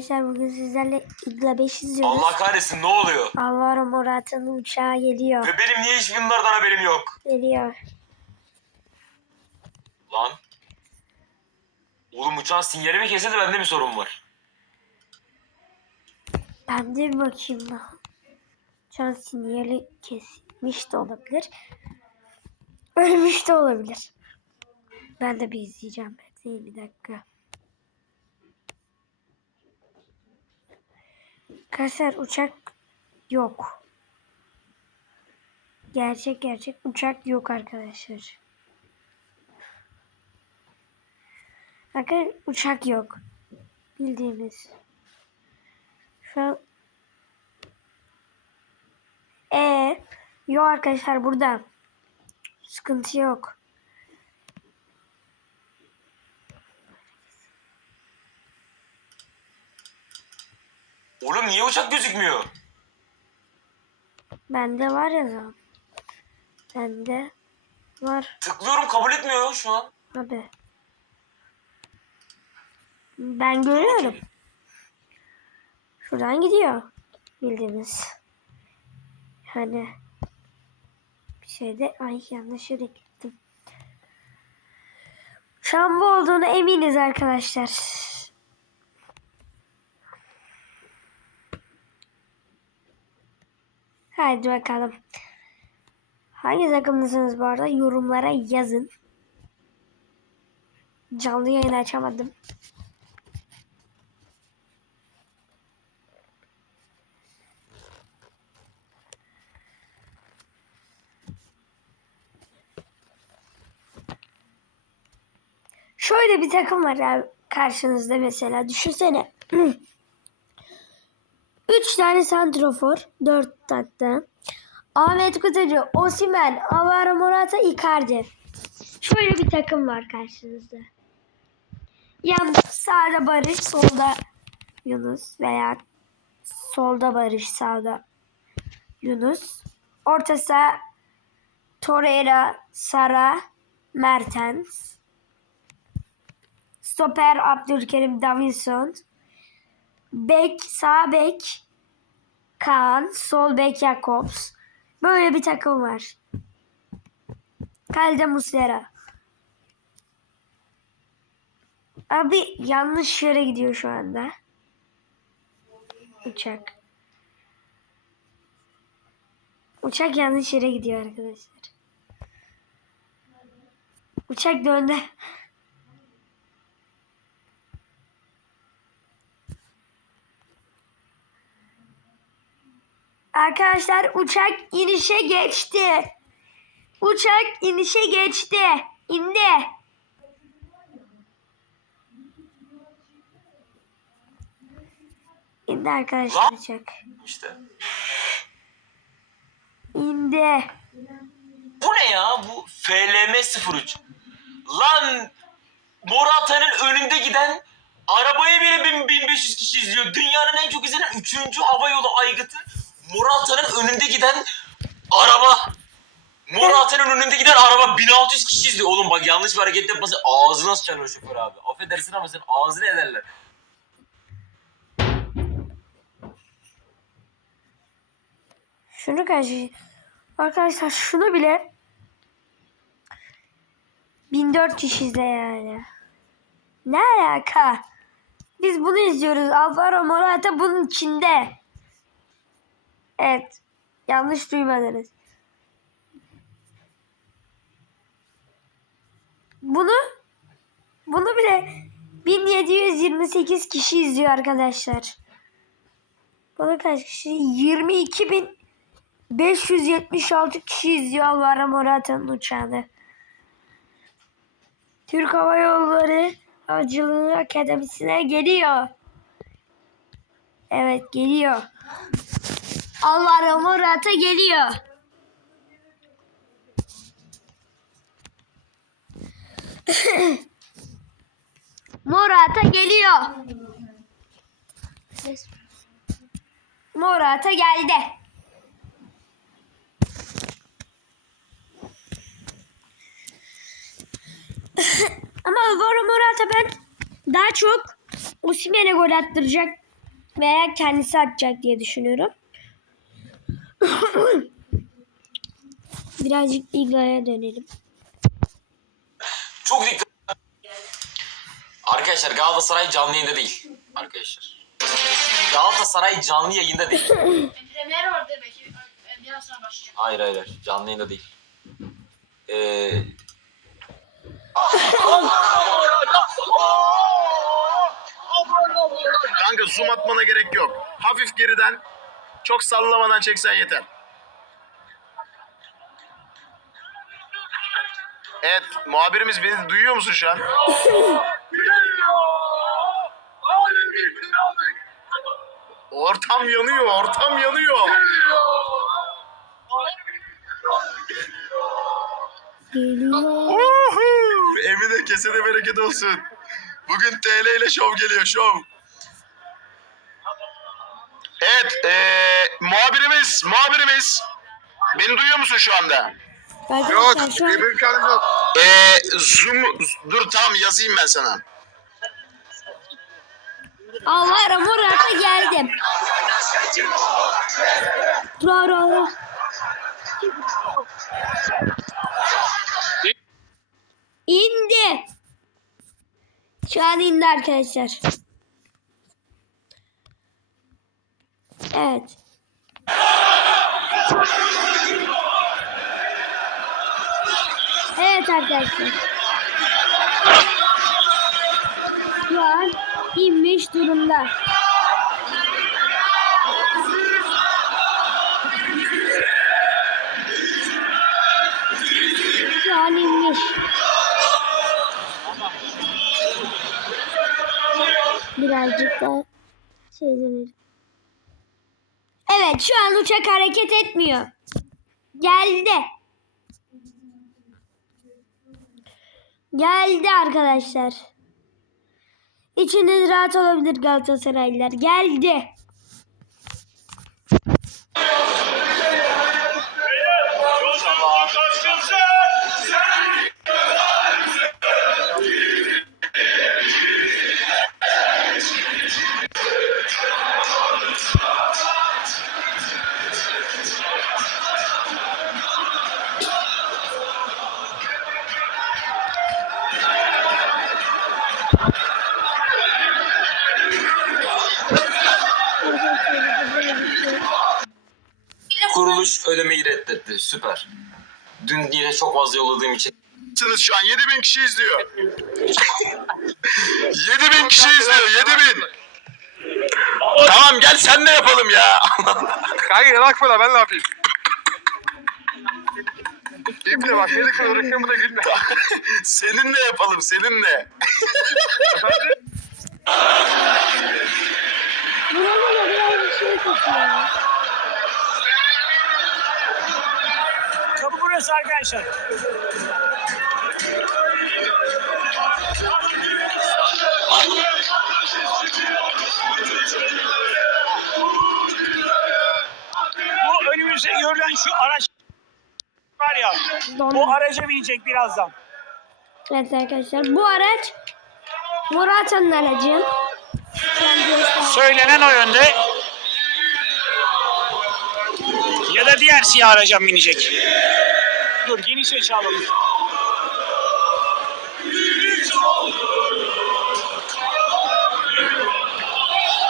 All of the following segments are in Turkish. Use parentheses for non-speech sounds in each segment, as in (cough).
Arkadaşlar bugün sizlerle İgla 5 izliyoruz. Allah kahretsin ne oluyor? Alvaro Morata'nın uçağı geliyor. Ve benim niye hiç bunlardan haberim yok? Geliyor. Lan. Oğlum uçağın sinyali mi kesildi bende mi sorun var? Ben de bir bakayım. lan. Uçağın sinyali kesilmiş de olabilir. Ölmüş de olabilir. Ben de bir izleyeceğim. Bekleyin bir dakika. Arkadaşlar uçak yok. Gerçek gerçek uçak yok arkadaşlar. Bakın uçak yok. Bildiğimiz. Şu an ee, yok arkadaşlar burada. Sıkıntı yok. Oğlum niye uçak gözükmüyor? Bende var ya zaman. Bende var Tıklıyorum kabul etmiyor şu an. abi. Ben görüyorum. Şuradan gidiyor. Bildiğimiz. Hani bir şeyde ay yanlış yere gittim. Şu an bu olduğunu eminiz arkadaşlar. Haydi bakalım. Hangi takımlısınız bu arada? Yorumlara yazın. Canlı yayın açamadım. Şöyle bir takım var ya karşınızda mesela. Düşünsene. (clears throat) Üç tane santrofor. Dört hatta. Ahmet Kutucu, Osimen, Alvaro Morata, Icardi. Şöyle bir takım var karşınızda. Yan sağda Barış, solda Yunus veya solda Barış, sağda Yunus. Orta saha Torreira, Sara, Mertens. Stoper Abdülkerim Davinson. Bek, sağ bek Kaan, sol bek Jakobs. Böyle bir takım var. Kalede Muslera. Abi yanlış yere gidiyor şu anda. Uçak. Uçak yanlış yere gidiyor arkadaşlar. Uçak döndü. Arkadaşlar uçak inişe geçti. Uçak inişe geçti. İndi. İndi arkadaşlar uçak. İşte. İndi. Bu ne ya bu FLM 03? Lan Morata'nın önünde giden arabayı bile 1000 1500 kişi izliyor. Dünyanın en çok izlenen 3. hava yolu aygıtı Morata'nın önünde giden araba. Morata'nın önünde giden araba 1600 kişi izliyor. Oğlum bak yanlış bir hareket yapması ağzına sıçar o şoför abi. Affedersin ama senin ağzını ederler. Şunu karşı arkadaşlar şunu bile 1400 kişi izle yani. Ne alaka? Biz bunu izliyoruz. Alvaro Morata bunun içinde. Evet. Yanlış duymadınız. Bunu bunu bile 1728 kişi izliyor arkadaşlar. Bunu kaç kişi? 22.576 kişi izliyor Alvaro Morata'nın uçağını. Türk Hava Yolları Havacılığı Akademisi'ne geliyor. Evet geliyor. Alvaro Morata geliyor. (laughs) Morata geliyor. Morata geldi. (laughs) Ama Alvaro Morata ben daha çok Osimhen'e gol attıracak Veya kendisi atacak diye düşünüyorum. Birazcık İgla'ya dönelim. Çok dikkat. Arkadaşlar Galatasaray canlı yayında değil. Arkadaşlar. Galatasaray canlı yayında değil. Premier vardı belki. Biraz sonra başlayacak. Hayır hayır hayır. Canlı yayında değil. Ee... Kanka zoom atmana gerek yok. Hafif geriden çok sallamadan çeksen yeter. Evet muhabirimiz beni duyuyor musun şu an? Ortam yanıyor, ortam yanıyor. Geliyor. Uhu! Evine kesene bereket olsun. Bugün TL ile şov geliyor, şov. Evet, eee muhabirimiz, muhabirimiz. Beni duyuyor musun şu anda? Arkadaşlar şu an imkanım yok. Eee zoom, dur tamam yazayım ben sana. Allah Murat'a geldim. Ra ra ra. İndi. Şu an indi arkadaşlar. Evet. Evet arkadaşlar. Şu an inmiş durumda. Şu an inmiş. Birazcık daha şey dönelim. Evet şu an uçak hareket etmiyor. Geldi. Geldi arkadaşlar. İçiniz rahat olabilir Galatasaraylılar. Geldi. Reddetti. Süper. Dün yine çok fazla yolladığım için Siz şu an 7000 kişi izliyor. (laughs) 7000 kişi izliyor, 7000. Tamam gel sen de yapalım ya. Kanka bakma da ben ne yapayım? Gülme bak beni kır uğraşıyorum da gülme. (laughs) seninle yapalım, seninle. Buranın da biraz bir şey katıyor. Kapı arkadaşlar. Bu önümüzde görülen şu araç var ya. Don- Bu araca binecek birazdan. Evet arkadaşlar bu araç Murat'ın aracı. Söylenen o yönde. Ya da diğer siyah araca binecek. Dur geniş açı alalım.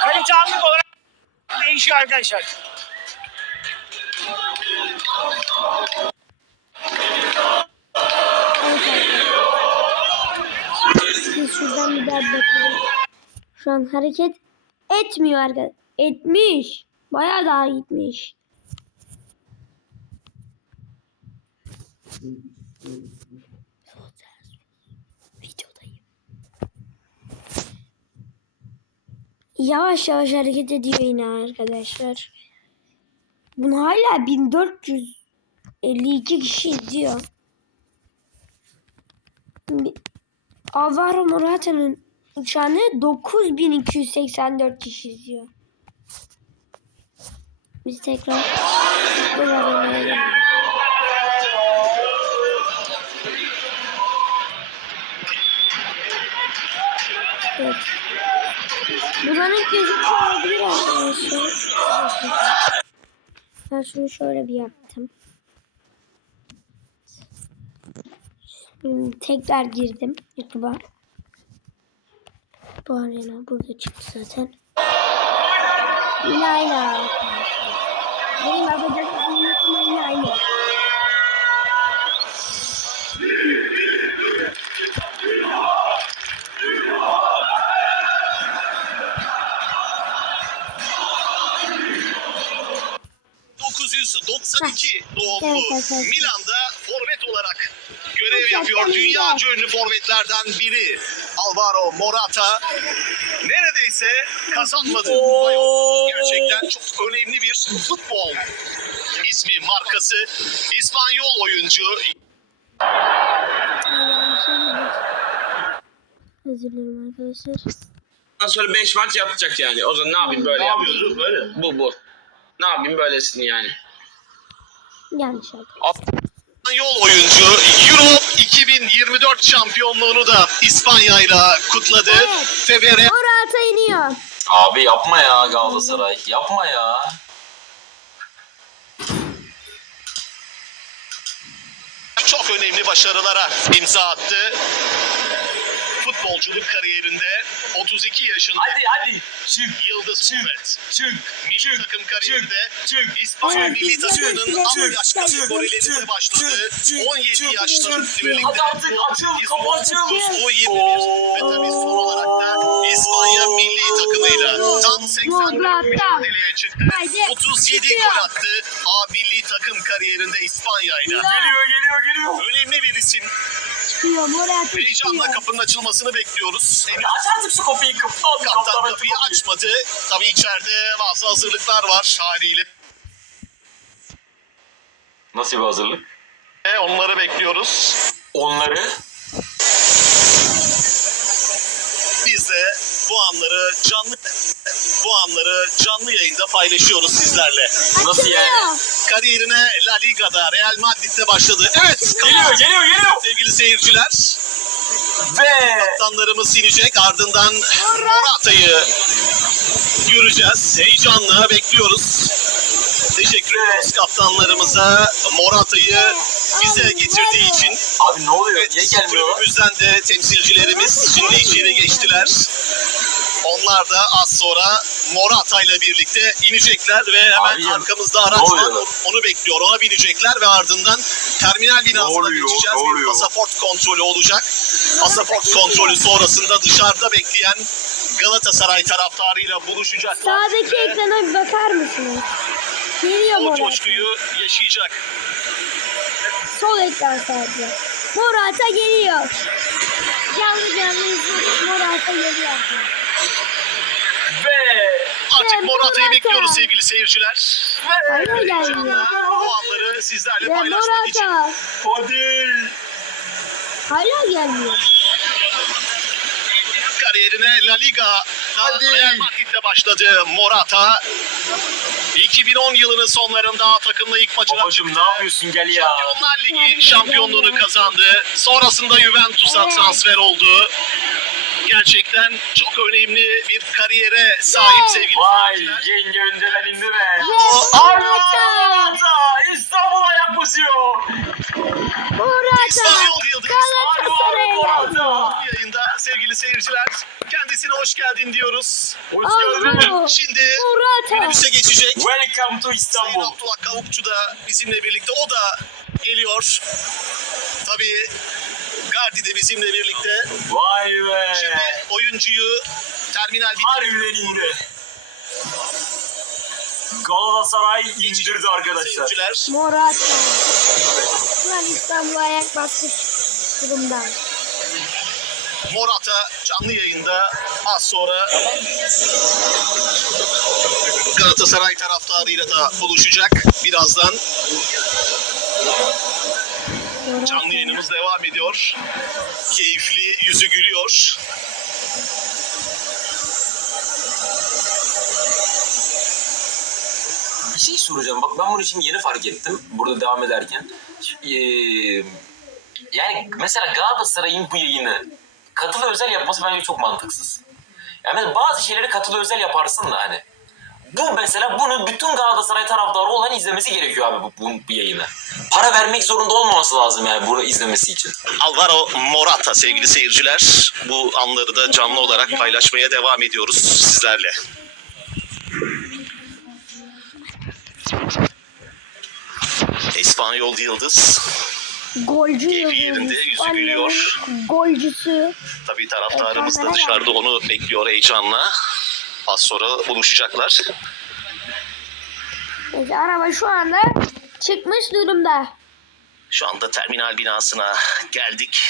Kalite anlık olarak değişiyor arkadaşlar. Şuradan bir daha bakalım. Şu an hareket etmiyor arkadaşlar. Etmiş. Bayağı daha gitmiş. Yavaş yavaş hareket ediyor yine arkadaşlar. Bunu hala 1452 kişi izliyor. Alvaro Morata'nın uçağını 9284 kişi izliyor. Biz tekrar Evet. Buranın gözüküyor olabilir arkadaşlar. Ben şunu şöyle bir yaptım. Şimdi tekrar girdim YouTube'a. Bu arena burada çıktı zaten. Yine aynı. Benim yapacağım yine yine aynı. ...992 doğumlu. Milan'da forvet olarak görev yapıyor. Dünya ünlü forvetlerden biri Alvaro Morata. Neredeyse kazanmadı. Gerçekten çok önemli bir futbol ismi, markası. İspanyol oyuncu. Özür dilerim arkadaşlar. Ondan sonra 5 maç yapacak yani. O zaman ne yapayım böyle Ne yapıyoruz böyle? Bu bu. Ne yapayım böylesini yani. Yanlış oldu. İspanyol oyuncu Euro 2024 şampiyonluğunu da İspanya'yla kutladı. Evet. Febere Morata iniyor. Abi yapma ya Galatasaray. Yapma ya. çok önemli başarılara imza attı. Futbolculuk kariyerinde 32 yaşında Hadi hadi. Çık. Yıldız Forvet. Çık. Milli takım kariyerinde Çık. İspanya Evet, milli takımının çık, çık, kategorilerinde çık, başladı. çık, çık, 17 çık, yaşta çık. birlikte Hadi artık açıl, kapı açıl. U21 ve tabii son olarak da İspanya milli takımıyla tam 84 Morata. mücadeleye çıktı. Haydi, 37 çıkıyor. gol attı. A milli takım kariyerinde İspanya'yla. Geliyor geliyor geliyor. Önemli bir isim. Çıkıyor Morata Heyecanla çıkıyor. kapının açılmasını bekliyoruz. Henüz Aç artık şu kapıyı kaptan. Kaptan kapıyı. açmadı. Tabii içeride bazı hazırlıklar var haliyle. Nasıl bir hazırlık? E, Onları bekliyoruz. Onları Biz de bu anları canlı bu anları canlı yayında paylaşıyoruz sizlerle. nasıl yani? Kariyerine La Liga'da Real Madrid'de başladı. Evet, Geliyor geliyor geliyor. sevgili seyirciler. Ve Kaptanlarımız inecek. Ardından Morata'yı göreceğiz. Heyecanla bekliyoruz. Teşekkür ederiz kaptanlarımıza. Morata'yı bize getirdiği için. abi ne oluyor? Evet, Niye gelmiyor? kulübümüzden de temsilcilerimiz şimdi içeri geçtiler. Onlar da az sonra Morata ile birlikte inecekler ve hemen Abi, arkamızda araç var. Onu bekliyor. Ona binecekler ve ardından terminal binasına oluyor? geçeceğiz. Bir pasaport kontrolü olacak. Pasaport kontrolü sonrasında dışarıda bekleyen Galatasaray taraftarıyla buluşacaklar. Sağdaki ve ekrana bir bakar mısınız? Geliyor o Morata. coşkuyu yaşayacak. Sol ekran sadece. Morata geliyor. Canlı canlı izliyoruz. Morata geliyor. Ve Artık Ve Morata'yı Morata. bekliyoruz sevgili seyirciler. Hala gelmiyor. Heyecanla bu anları sizlerle Ve paylaşmak için Morata. hadi. Hala gelmiyor. kariyerine La Liga Real Madrid'de başladı Morata. 2010 yılının sonlarında takımla ilk maçına Babacım çıktı. ne yapıyorsun gel ya. Şampiyonlar Ligi şampiyonluğunu kazandı. Sonrasında Juventus'a Evet. transfer oldu. Gerçekten çok önemli bir kariyere sahip sevgili Vay seyirciler. yenge önceden indi be. Morata İstanbul ayak basıyor. İspanyol Yıldız. Galatasaray'a Morata. geldi. Bu yayında sevgili seyirciler kendisine hoş geldin diyoruz. Hoş geldin. Şimdi Morata. minibüse geçecek. Welcome to Sayın İstanbul. Abdullah Kavukçu da bizimle birlikte. O da geliyor. Tabii Gardi de bizimle birlikte. Vay be. Şimdi oyuncuyu terminal bir Harbiden indi. Galatasaray indirdi arkadaşlar. seyirciler. Morata. Şu an İstanbul'a ayak basmış durumda. Morata canlı yayında az sonra Galatasaray taraftarıyla da buluşacak birazdan. Canlı yayınımız devam ediyor. Keyifli, yüzü gülüyor. Bir şey soracağım. Bak ben bunu şimdi yeni fark ettim. Burada devam ederken. Ee, yani mesela Galatasaray'ın bu yayını katılı özel yapması bence çok mantıksız. Yani bazı şeyleri katılı özel yaparsın da hani. Bu mesela bunu bütün Galatasaray taraftarı olan izlemesi gerekiyor abi bu, bu, bu yayını. Para vermek zorunda olmaması lazım yani bunu izlemesi için. Alvaro Morata sevgili seyirciler. Bu anları da canlı olarak paylaşmaya devam ediyoruz sizlerle. İspanyol Yıldız Golcü Keyfi yıldız. yerinde, yüzü gülüyor. Golcüsü. Tabii taraftarımız da dışarıda onu bekliyor heyecanla. Az sonra buluşacaklar. Neyse araba şu anda çıkmış durumda. Şu anda terminal binasına geldik.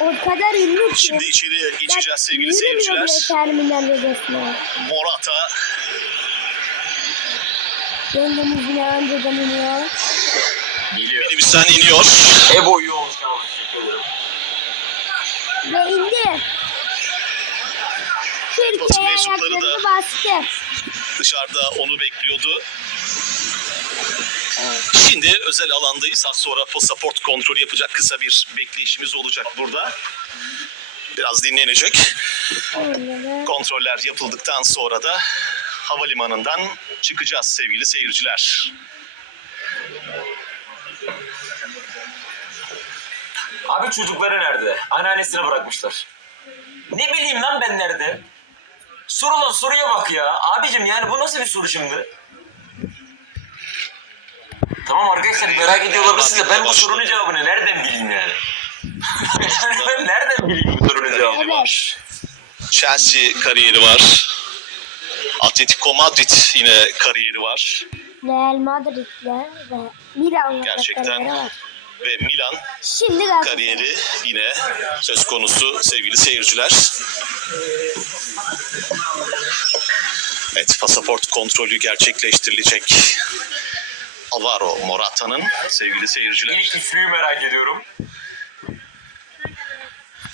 O kadar ünlü ki. Şimdi içeriye geçeceğiz sevgili Yürümüyor seyirciler. bile terminal. Morata Yengemiz yine önceden iniyor. Geliyor. minibüsten iniyor. Ebo iyi olmuş. Ve indi. Türkiye mensupları da- bastı. Dışarıda onu bekliyordu. Şimdi özel alandayız. Az sonra pasaport kontrolü yapacak kısa bir bekleyişimiz olacak burada. Biraz dinlenecek. Kontroller yapıldıktan sonra da havalimanından çıkacağız sevgili seyirciler. Abi çocukları nerede? Anneannesine bırakmışlar. Ne bileyim lan ben nerede? Sorulan soruya bak ya. Abicim yani bu nasıl bir soru şimdi? Tamam arkadaşlar merak ediyor olabilirsiniz de ben bu sorunun cevabını nereden bileyim yani? yani (laughs) ben nereden bileyim bu sorunun cevabını? Var. Chelsea kariyeri var. Atletico Madrid yine kariyeri var. Real Madrid'le ve Milan'la Gerçekten. kariyeri var. Ve Milan Şimdi kariyeri yine söz konusu sevgili seyirciler. Evet pasaport kontrolü gerçekleştirilecek. Alvaro Morata'nın sevgili seyirciler. İlk üçlüyü merak ediyorum.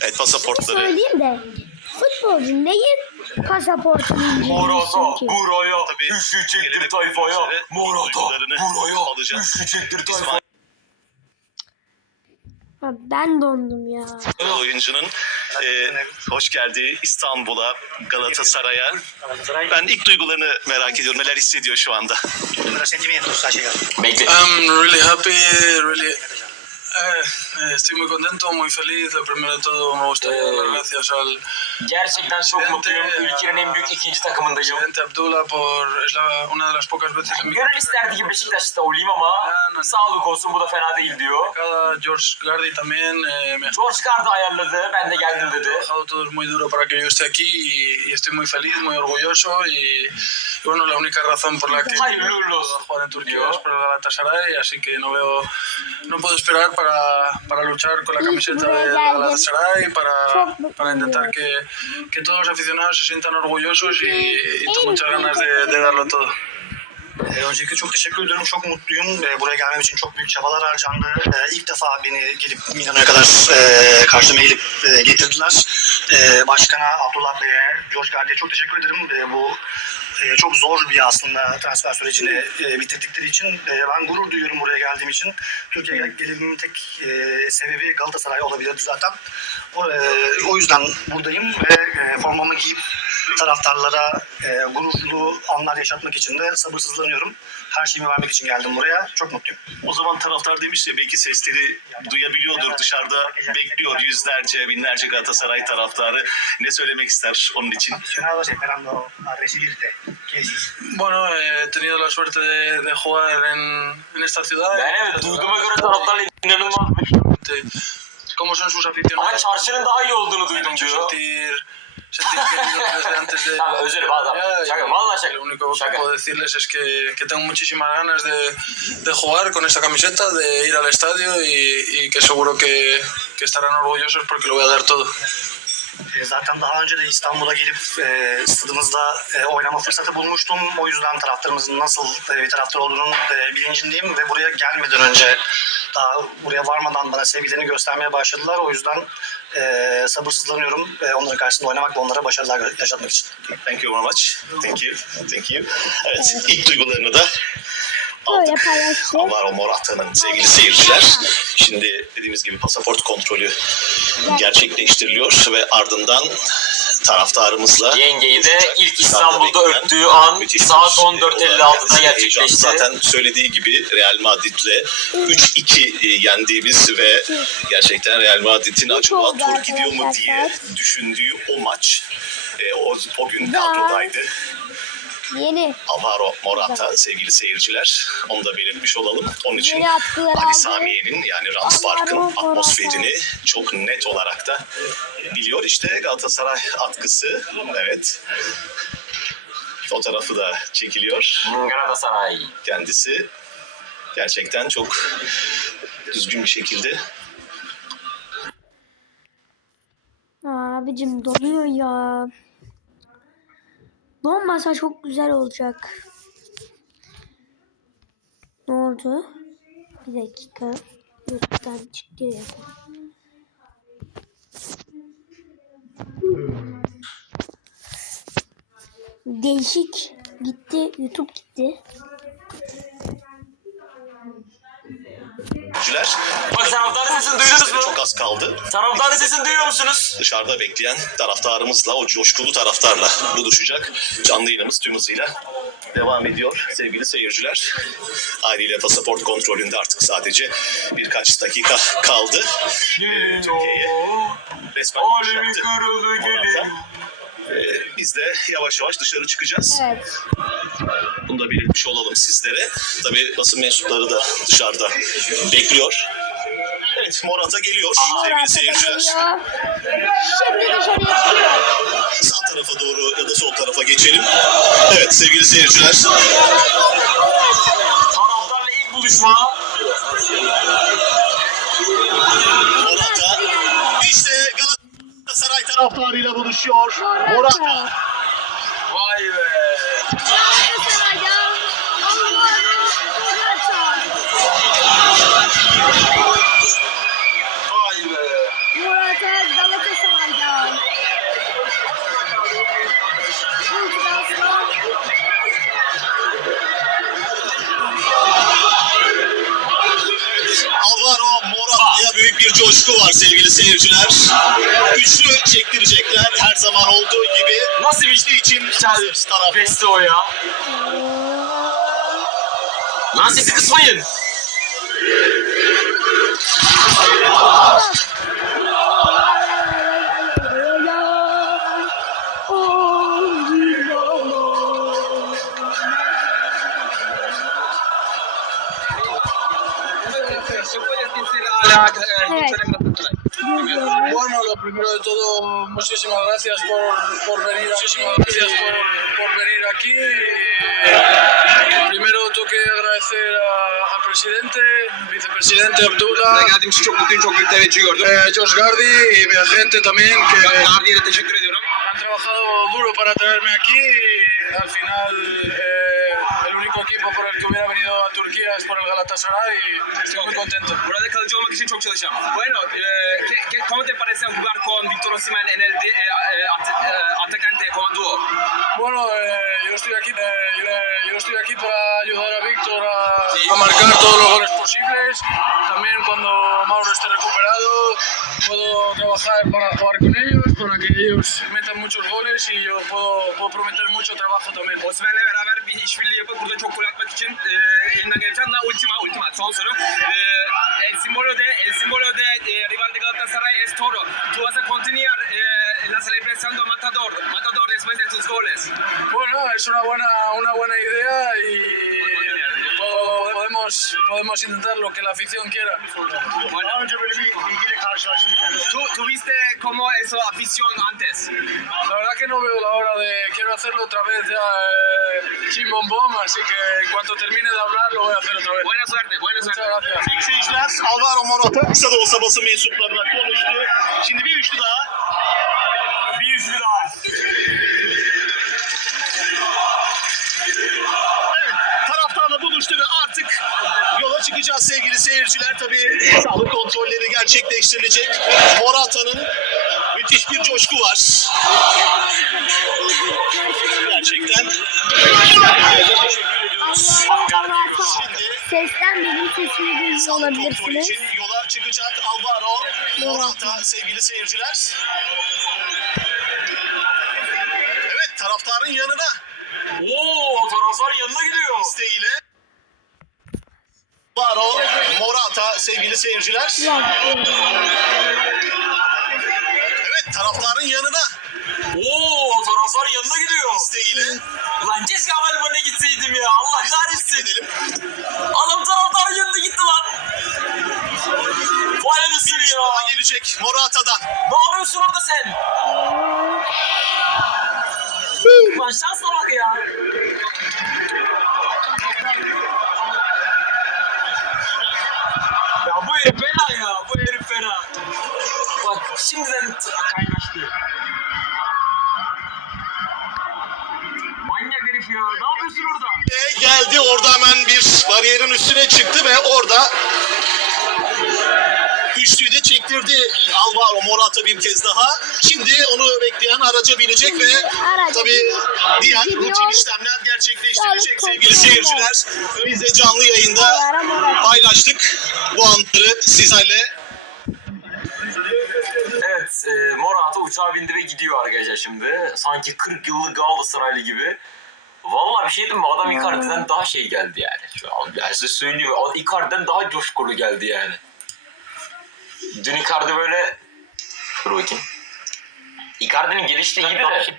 Evet pasaportları Söyleyeyim de futbolcu neyin pasaportunu Morata buraya Tabii. üçlü çektir tayfaya. Morata buraya alacağız. üçlü çektir tayfaya. Ben dondum ya. oyuncunun e, hoş geldiği İstanbul'a, Galatasaray'a. Ben ilk duygularını merak ediyorum. Neler hissediyor şu anda? Bekle. I'm really happy, really. Eh, eh, estoy muy contento, muy feliz. Lo primero de todo me gustaría dar las gracias al Gerçekten çok mutluyum. Ülkenin en büyük ikinci takımındayım. presidente Abdullah por. Es la, una de las pocas veces en mi Gönül isterdi ki Beşiktaş'ta olayım ama sağlık olsun bu da fena değil diyor. Cada George Gardi también eh, me ha George Card'ı ayarladı. Ben de geldim dedi. trabajado todos muy duro para que yo esté aquí y, y estoy muy feliz, muy orgulloso y, y bueno, la única razón por la que jugar en Turquía es por el Galatasaray, así que no veo, no puedo esperar para, para luchar con la camiseta del. Galatasaray, para, para intentar que, que todos los aficionados se sientan orgullosos y, y En tengo muchas ganas de, de darlo todo. Öncelikle çok teşekkür ediyorum. Çok mutluyum. Buraya gelmem için çok büyük çabalar harcandı. İlk defa beni gelip Milano'ya kadar e, karşıma gelip e, getirdiler. Ee, Başkana Abdullah Bey'e, George Gardi'ye çok teşekkür ederim. Bu e, çok zor bir aslında transfer sürecini e, bitirdikleri için. E, Ben gurur duyuyorum buraya geldiğim için. Türkiye'ye gelebilmemin tek e, sebebi Galatasaray olabilirdi zaten. O yüzden buradayım ve e, formamı giyip taraftarlara e, gururlu anlar yaşatmak için de sabırsızlanıyorum. Her şeyimi vermek için geldim buraya. Çok mutluyum. O zaman taraftar demiş ya belki sesleri duyabiliyordur. Dışarıda bekliyor yüzlerce, binlerce Galatasaray taraftarı. Ne söylemek ister onun için? Aficionados esperando a recibirte. ¿Qué dices? Bueno, eh, he tenido la suerte de, de jugar en, en esta ciudad. Ben evet duyduğuma göre taraftarla inanılmaz bir Eh, Cómo son sus Ama aficionados. çarşının daha iyi olduğunu duydum diyor. sentir, sentir antes de... Ya, valla şaka. Lo único que puedo decirles es que, que tengo muchísimas ganas de, de jugar con esta camiseta, de ir al estadio y, y que seguro que, que estarán orgullosos porque lo voy a dar todo. E, Zaten daha önce de İstanbul'a gelip e, stadımızda e, oynama fırsatı bulmuştum. O yüzden taraftarımızın nasıl e, bir taraftar olduğunun e, bilincindeyim ve buraya gelmeden önce daha buraya varmadan bana sevgilerini göstermeye başladılar. O yüzden e, sabırsızlanıyorum e, onların karşısında oynamak ve onlara başarılar yaşatmak için. Thank you very much. Thank you. Thank you. Evet ilk duygularını da aldık. paylaştı. Alvaro Morata'nın sevgili seyirciler. Şimdi dediğimiz gibi pasaport kontrolü gerçekleştiriliyor ve ardından taraftarımızla Yengeyi de ilk İstanbul'da öptüğü an saat bir, e, 14.56'da olay. Kendisi gerçekleşti. Zaten söylediği gibi Real Madrid'le 3-2 e, yendiğimiz ve gerçekten Real Madrid'in acaba tur gidiyor mu diye düşündüğü o maç. E, o, o gün kadrodaydı. Yeni. Alvaro Morata sevgili seyirciler. Onu da belirtmiş olalım. Onun için Ali. Samiye'nin yani Rams Park'ın Morata. atmosferini çok net olarak da biliyor. İşte Galatasaray atkısı. Evet. Fotoğrafı da çekiliyor. Galatasaray. Kendisi gerçekten çok düzgün bir şekilde Abicim donuyor ya. Donmasa çok güzel olacak. Ne oldu? Bir dakika. YouTube'dan çıktı ya. Değişik. Gitti. YouTube gitti. Bak taraftarın sesini duydunuz mu? Çok az kaldı. Taraftarın sesini duyuyor musunuz? Dışarıda bekleyen taraftarımızla, o coşkulu taraftarla buluşacak. Canlı yayınımız tüm hızıyla devam ediyor sevgili seyirciler. Ayrıca pasaport kontrolünde artık sadece birkaç dakika kaldı. Ee, Türkiye'ye resmen Alemi kırıldı gelin. Ee, biz de yavaş yavaş dışarı çıkacağız. Evet. Bunu da belirtmiş olalım sizlere. Tabii basın mensupları da dışarıda bekliyor. Evet Morata geliyor sevgili seyirciler. Şimdi dışarıya çıkıyor. Sağ tarafa doğru ya da sol tarafa geçelim. Evet sevgili seyirciler. Taraftarla ilk buluşma. Morata. İşte Galatasaray taraftarıyla buluşuyor. Morata. Vay be. Coşku var sevgili seyirciler. Üçlü çektirecekler her zaman olduğu gibi. Nasıl bir İşte için taraf. beste o ya? Lan sesi kısmayın. Primero de todo, muchísimas gracias por, por venir, muchísimas gracias por, por venir aquí. Primero tengo que agradecer a- al presidente, vicepresidente Abdullah, eh, Josh Gardi y mi agente también que han trabajado duro para traerme aquí. y Al final, eh, el único equipo por el que hubiera y estoy muy contento. Burada kalıcı olmak için çok çalışacağım. Bueno, eh, ¿qué, qué, ¿cómo te parece jugar con Víctor Osimhen en el eh, eh, at- eh, atacante como dúo? Bueno, eh, yo estoy aquí, eh, yo, yo estoy aquí para ayudar a Víctor a, a marcar todos los goles posibles. También cuando Mauro esté recuperado, puedo trabajar para jugar con ellos, para que ellos metan muchos goles y yo puedo, puedo prometer mucho trabajo también. Osimhen'le beraber bir işbirliği yapıp burada çok gol atmak için e, elinden gelen la ultima, ultima, son soru. E, el simbolo de, el simbolo de eh, rival de Galatasaray es toro. Tú vas a continuar eh, la celebración de Matador, Matador después de tus goles. Bueno, es una buena, una buena idea y podemos, podemos intentar lo que la afición quiera. Bueno, ¿tú, ¿Tuviste como eso afición antes? La verdad que no veo la hora de... Quiero hacerlo otra vez ya eh, sin bombón, así que en cuanto termine de hablar lo voy a hacer otra vez. Buena suerte, buena Muchas suerte. gracias. Seyirciler Alvaro Morata kısa da olsa basın mensuplarına konuştu. Şimdi bir üçlü daha. Bir üçlü daha. Çıkacağız sevgili seyirciler. Tabii sağlık kontrolleri gerçekleştirilecek. Morata'nın müthiş bir coşku var. Gerçekten. Teşekkür ediyoruz. Şimdi Sesten benim sesimi kontrolü olabilirsiniz. için yola çıkacak Alvaro Morata sevgili seyirciler. Evet taraftarın yanına Oo taraftar yanına gidiyor. isteğiyle. Alvaro Morata sevgili seyirciler. Evet taraftarın yanına Oo taraftar yanına gidiyor. isteğiyle. Lan keşke havalimanına gitseydim ya. Allah kahretsin. Gidelim. Adam taraftarın yanına gitti lan. Vay anasını ya. daha gelecek Morata'dan. Ne yapıyorsun orada sen? Lan şansla bak. Ya bir bariyerin üstüne çıktı ve orada üçlüyü de çektirdi Alvaro Morata bir kez daha. Şimdi onu bekleyen araca binecek ve tabii diğer rutin işlemler gerçekleştirecek sevgili seyirciler. Biz de canlı yayında paylaştık bu anları sizlerle. Evet, e, Morata uçağa bindi ve gidiyor arkadaşlar şimdi. Sanki 40 yıllık Galatasaraylı gibi. Vallahi bir şey diyeyim mi? Adam Icardi'den daha şey geldi yani. Şu an ben size söyleyeyim. Adam Icardi'den daha coşkulu geldi yani. Dün Icardi böyle... Dur bakayım. Icardi'nin gelişi de iyiydi de.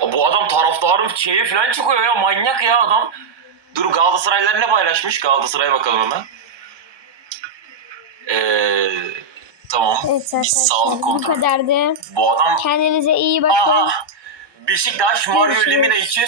Bu adam taraftarın şeye falan çıkıyor ya. Manyak ya adam. Dur Galatasaraylılar ne paylaşmış? Galatasaray'a bakalım hemen. Eee... Tamam. Evet Biz sağlık bu kontrolü. kadardı. Bu adam Kendinize iyi bakın. Aha. Beşiktaş Mario. Lemina için